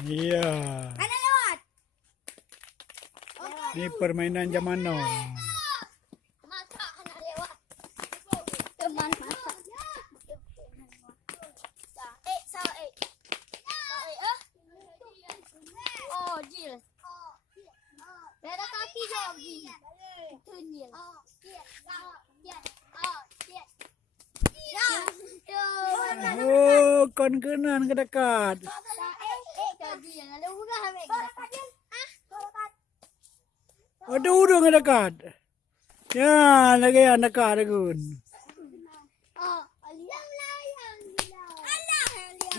Iya. Ana lewat. Ini permainan zaman now. Masa ana lewat. Teman masa. Oh, Jil. Beda kaki jauh, Jil. Tunjil. Oh, kon kenan ke dekat. Aduh, udah ke dekat. Ya, lagi yang dekat kun.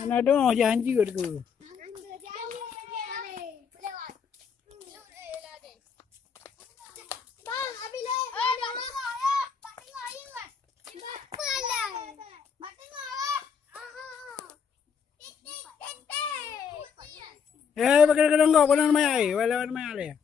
Ana doh janji ku. Ya, pakai kadang kau pernah main air, wala main air.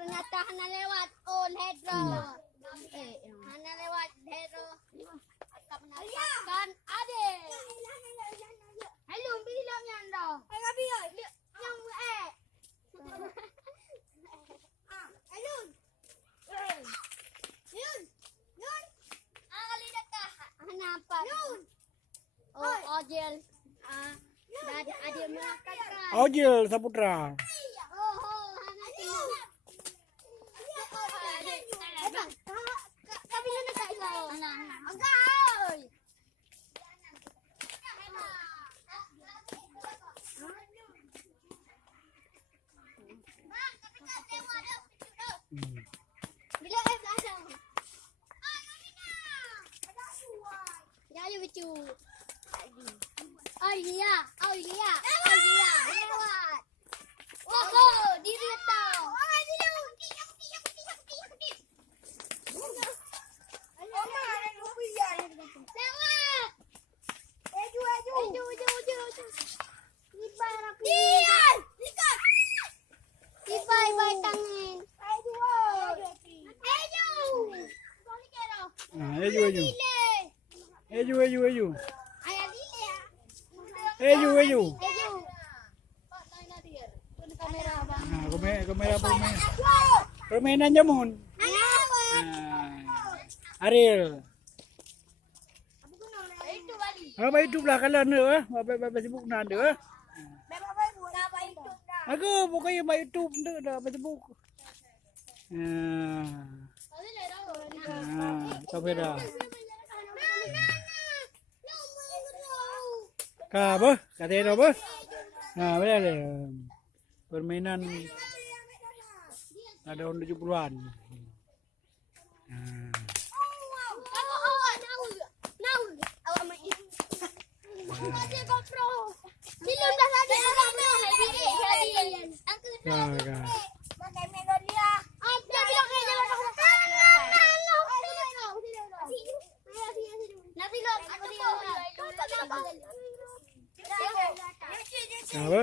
Ternyata Hana lewat on Hedro. Hana lewat Hedro. Akan menempatkan Ade. Hello, bilang yang dah. Yang Hello. Yun. Ali dekat. Hana apa? Oh, Ojel. Ade menangkapkan. Ojil Saputra. Oh iya, lewat. Oh, diri tau. Lewat. Eju. Ibai tangan. Nah, eju. Eju. Nah, kamera permainan jamun. Ariel. Apa itu belah kalan dia? Apa sibuk nak dia? Aku bukannya main YouTube dah apa sibuk. Kamera. Apa? Kata apa? Nah, benar. Permainan ada tahun 70-an. Apa?